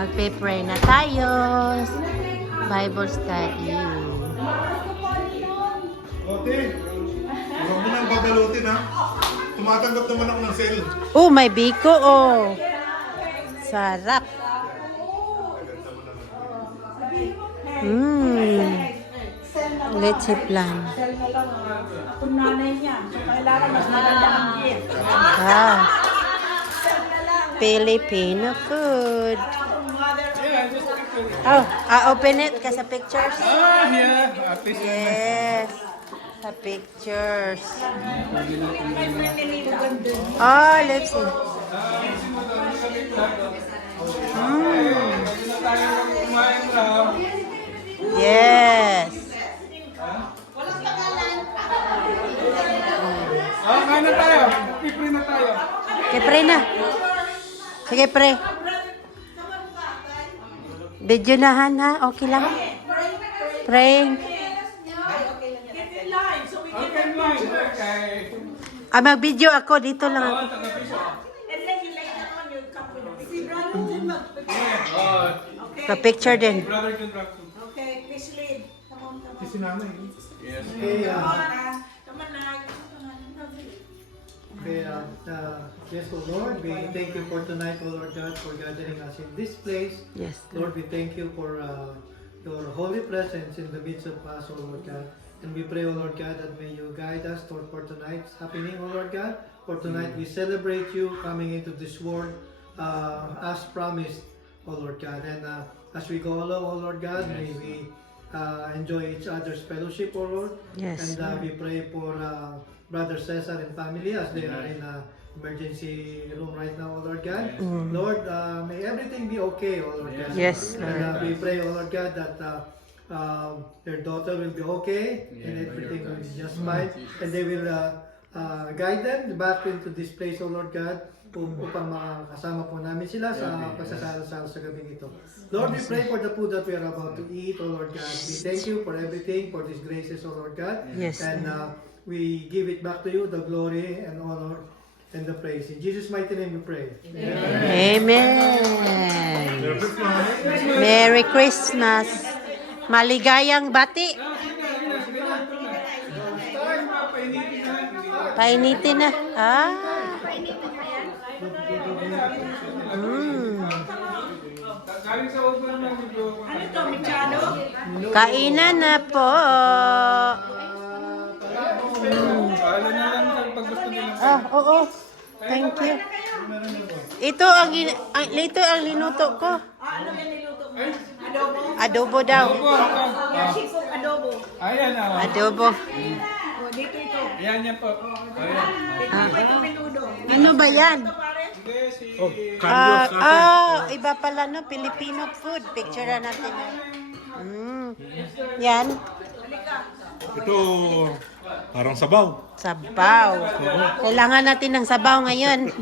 Magpe-pray na tayo. Bible study. Ote, huwag mo nang babalutin ha. Tumatanggap naman ako ng sale. Oh, may biko oh. Sarap. Leche plan. Kung nanay niya, so kailangan mas maganda ang gift. Ah. Filipino food. Oh, open it ka sa pictures. Yeah, Yes. Sa pictures. Oh, let's see. Yes. kain na tayo. Pipre na tayo. Okay, pray na. Sige, pray. Video na, Han, ha? Okay lang. Praying. Ah, mag-video ako. Dito lang ako. Pa-picture din. Okay, please lead. Come on. Si nanay. Yes. Come on, Nay. Okay, yes, O Lord, we thank you for tonight, O Lord God, for gathering us in this place. Yes. Lord, we thank you for your holy presence in the midst of us, O Lord God. And we pray, O Lord God, that may you guide us for tonight's happening, O Lord God. For tonight, we celebrate you coming into this world as promised, O Lord God. And as we go along, O Lord God, may we enjoy each other's fellowship, O Lord. Yes, And we pray for Brother Cesar and family as they are in emergency room right now, O Lord God. Lord, may everything be okay, O Lord God. Yes, And we pray, O Lord God, that their daughter will be okay and everything will be just fine. And they will guide them back into this place, O Lord God, upang makasama po namin sila sa pagsasalo-salo sa gabing ito. Lord, we pray for the food that we are about to eat, O Lord God. We thank you for everything, for these graces, O Lord God. Yes. And we give it back to you, the glory and honor and the praise. In Jesus' mighty name we pray. Amen. Merry Christmas. Maligayang bati. Painitin na. Ah. Ano to, Michado? Kainan na po. Paalam na lang pag gusto nila. Ah, oo. Thank you. Ito ang linuto ko. Ano yan niluto mo? Adobo? Adobo daw. Yan, sipong adobo. Ayan na. Adobo. O, dito ito. Ayan yan po. Ayan. Ito pa ito menudo. Ano ba yan? Pare? Iba pala no, Filipino food. Picture na natin. Yan. Ito, parang sabaw. Sabaw. Kailangan natin ng sabaw ngayon.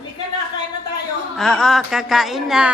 Halika na, kain na tayo. Oo, kakain na.